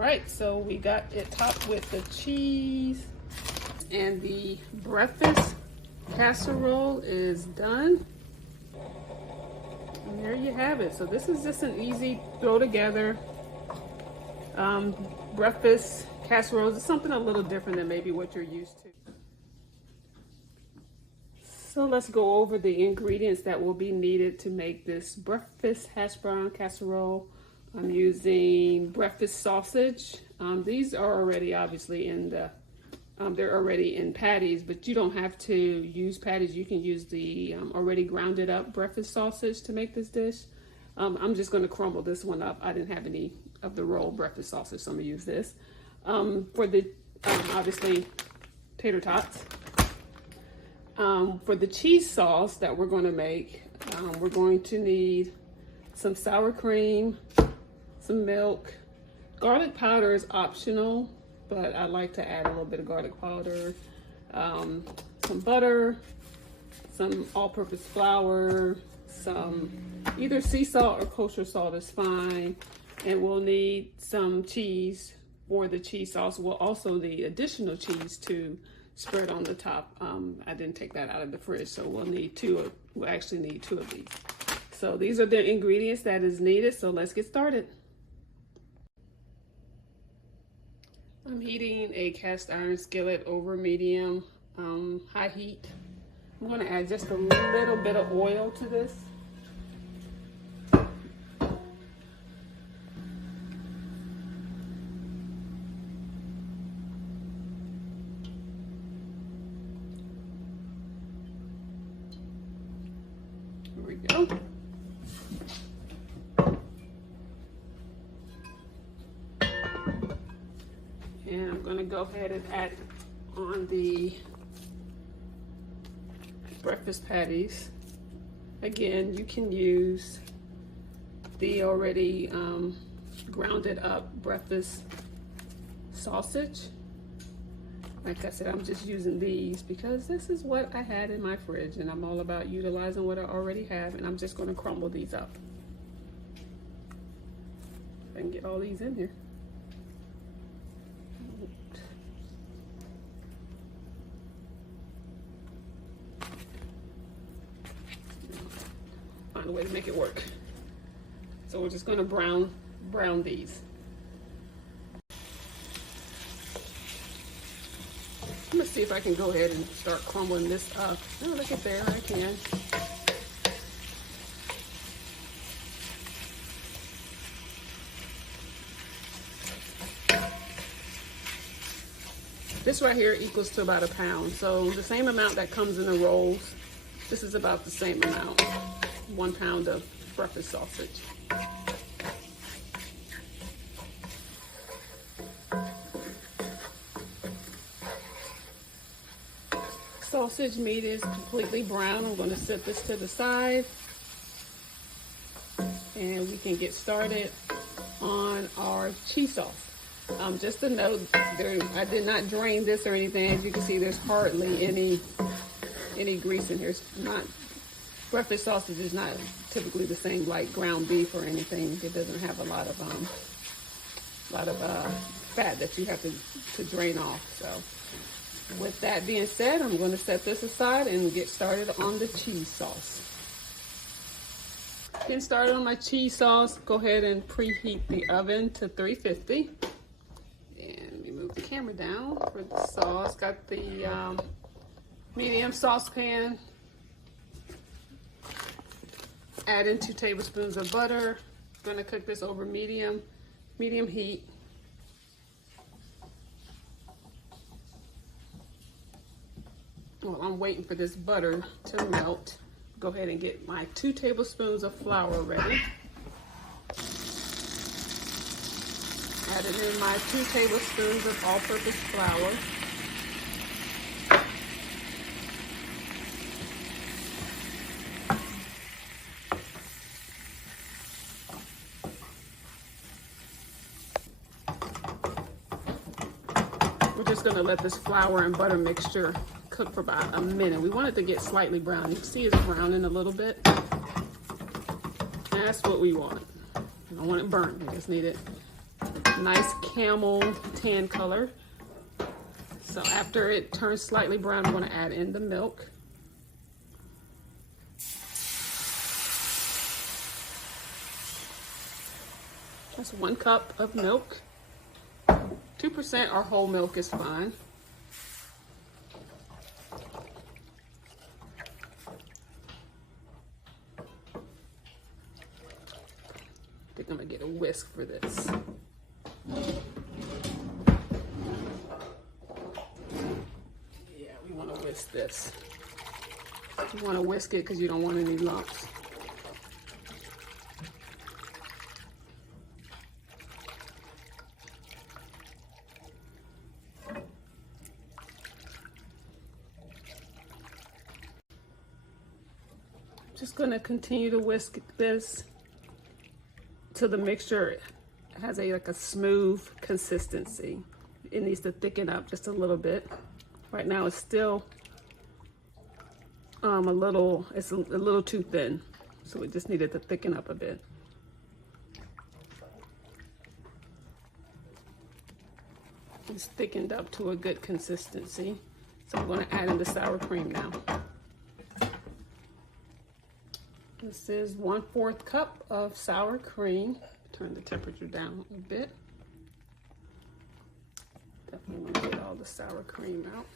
All right, so we got it topped with the cheese, and the breakfast casserole is done. And there you have it. So this is just an easy throw together breakfast casserole. It's something a little different than maybe what you're used to. So let's go over the ingredients that will be needed to make this breakfast hash brown casserole. I'm using breakfast sausage. These are already obviously in the, they're already in patties, but you don't have to use patties. You can use the already grounded up breakfast sausage to make this dish. I'm just gonna crumble this one up. I didn't have any of the rolled breakfast sausage, so I'm gonna use this. For the, obviously, tater tots. For the cheese sauce that we're gonna make, we're going to need some sour cream, some milk. Garlic powder is optional, but I like to add a little bit of garlic powder, some butter, some all-purpose flour, some either sea salt or kosher salt is fine, and we'll need some cheese for the cheese sauce. We'll also need additional cheese to spread on the top. I didn't take that out of the fridge, so we'll actually need 2 of these. So these are the ingredients that is needed, so let's get started. I'm heating a cast iron skillet over medium high heat. I'm going to add just a little bit of oil to this. Here we go. And I'm going to go ahead and add on the breakfast patties. Again, you can use the already grounded up breakfast sausage. Like I said, I'm just using these because this is what I had in my fridge, and I'm all about utilizing what I already have, and I'm just going to crumble these up. If I can get all these in here. Find a way to make it work. So we're just going to brown these. I'm gonna see if I can go ahead and start crumbling this up. Oh, look at there, I can. This right here equals to about 1 pound. So the same amount that comes in the rolls, this is about the same amount. 1 pound of breakfast sausage. Sausage meat is completely brown. I'm going to set this to the side, and we can get started on our cheese sauce. Just a note, I did not drain this or anything. As you can see, there's hardly any grease in here. It's not, breakfast sausage is not typically the same like ground beef or anything. It doesn't have a lot of fat that you have to drain off. So with that being said, I'm going to set this aside and get started on the cheese sauce. Getting started on my cheese sauce, go ahead and preheat the oven to 350. And let me move the camera down for the sauce. Got the medium saucepan. Add in 2 tablespoons of butter. Going to cook this over medium heat. While I'm waiting for this butter to melt, go ahead and get my 2 tablespoons of flour ready. Added in my 2 tablespoons of all-purpose flour. We're just going to let this flour and butter mixture cook for about a minute. We want it to get slightly brown. You can see it's browning a little bit. That's what we want. I don't want it burnt. We just need it nice camel tan color. So after it turns slightly brown, I'm going to add in the milk. That's 1 cup of milk. 2% or whole milk is fine. I think I'm gonna get a whisk for this. Yeah, we want to whisk this. You want to whisk it because you don't want any lumps. Just going to continue to whisk this till the mixture has like a smooth consistency. It needs to thicken up just a little bit. Right now it's still a little too thin, so it just needed to thicken up a bit. It's thickened up to a good consistency. So I'm going to add in the sour cream now. This is 1/4 cup of sour cream. Turn the temperature down a bit. Definitely want to get all the sour cream out.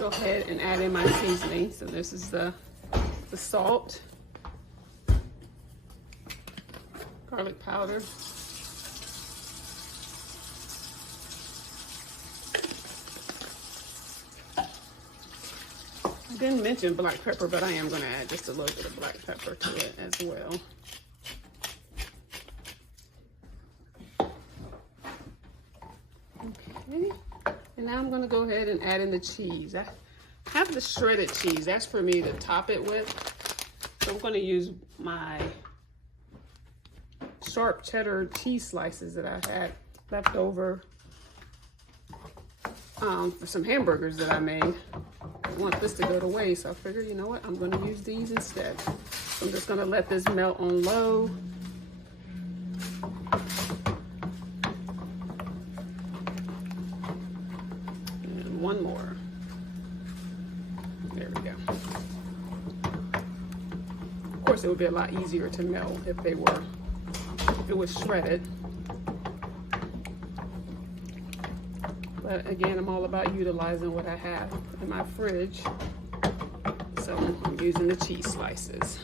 Go ahead and add in my seasoning. So this is the salt, garlic powder, I didn't mention black pepper, but I am going to add just a little bit of black pepper to it as well. Okay, and now I'm going to go ahead and add in the cheese. I have the shredded cheese. That's for me to top it with. So I'm going to use my sharp cheddar cheese slices that I had left over for some hamburgers that I made. I want this to go to waste, so I figured, you know what, I'm going to use these instead. So I'm just going to let this melt on low. And one more. There we go. Of course, it would be a lot easier to melt if it was shredded. But again, I'm all about utilizing what I have in my fridge. So I'm using the cheese slices.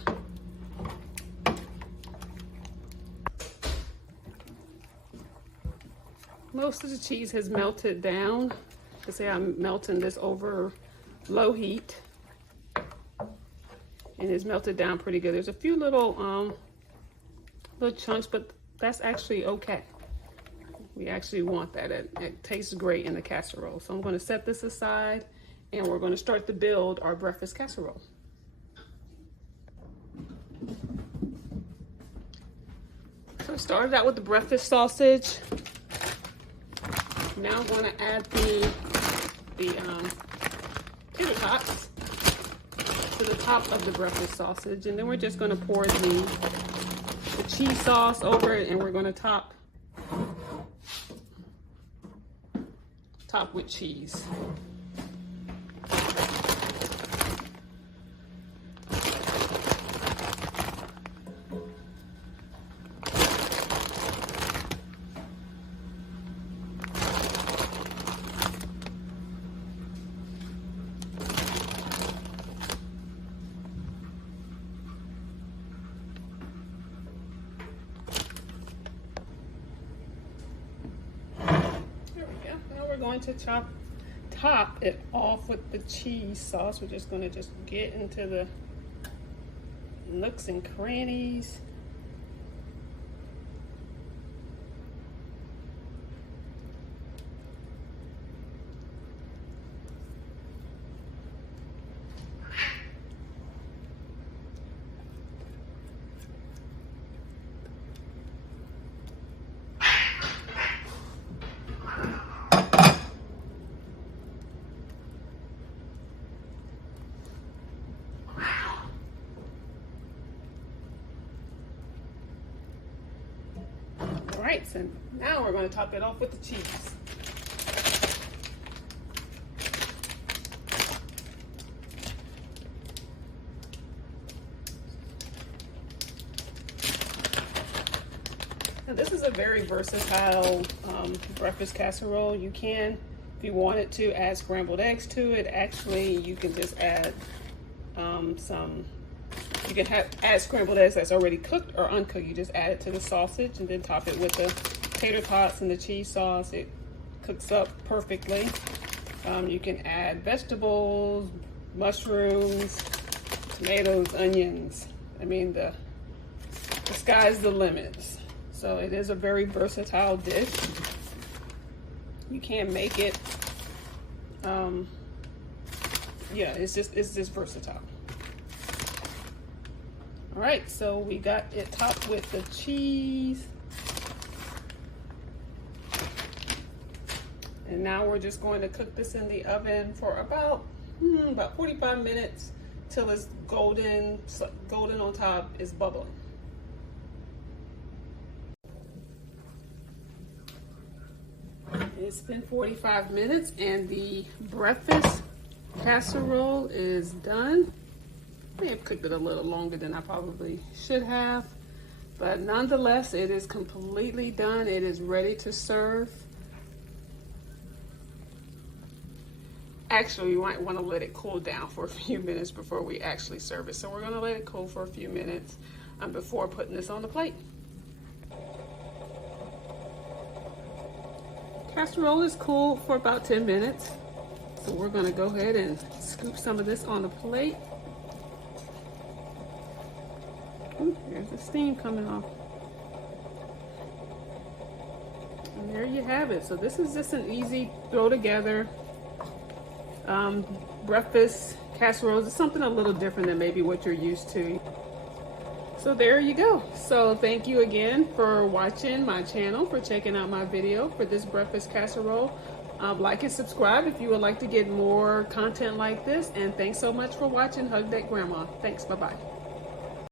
Most of the cheese has melted down. I say I'm melting this over low heat. And it's melted down pretty good. There's a few little chunks, but that's actually okay. We actually want that. It tastes great in the casserole. So I'm going to set this aside and we're going to start to build our breakfast casserole. So I started out with the breakfast sausage. Now I'm going to add the tater tots to the top of the breakfast sausage, and then we're just going to pour the cheese sauce over it, and we're going to top with cheese. Going to top it off with the cheese sauce. We're just going to get into the nooks and crannies. right, so now we're going to top it off with the cheese. Now this is a very versatile breakfast casserole. You can, if you wanted to, add scrambled eggs to it. Actually, you can just add you can add scrambled eggs that's already cooked or uncooked. You just add it to the sausage and then top it with the tater tots and the cheese sauce. It cooks up perfectly. You can add vegetables, mushrooms, tomatoes, onions. I mean, the sky's the limit. So it is a very versatile dish. You can make it, yeah, it's just versatile. All right, so we got it topped with the cheese. And now we're just going to cook this in the oven for about 45 minutes till it's golden on top, is bubbling. It's been 45 minutes and the breakfast casserole is done. I may have cooked it a little longer than I probably should have, but nonetheless, it is completely done. It is ready to serve. Actually, we might want to let it cool down for a few minutes before we actually serve it. So we're going to let it cool for a few minutes before putting this on the plate. Casserole is cool for about 10 minutes. So we're going to go ahead and scoop some of this on the plate. Ooh, there's the steam coming off. And there you have it. So this is just an easy throw together breakfast casserole. It's something a little different than maybe what you're used to. So there you go. So thank you again for watching my channel, for checking out my video for this breakfast casserole. Like and subscribe if you would like to get more content like this. And thanks so much for watching Hug That Grandma. Thanks. Bye-bye.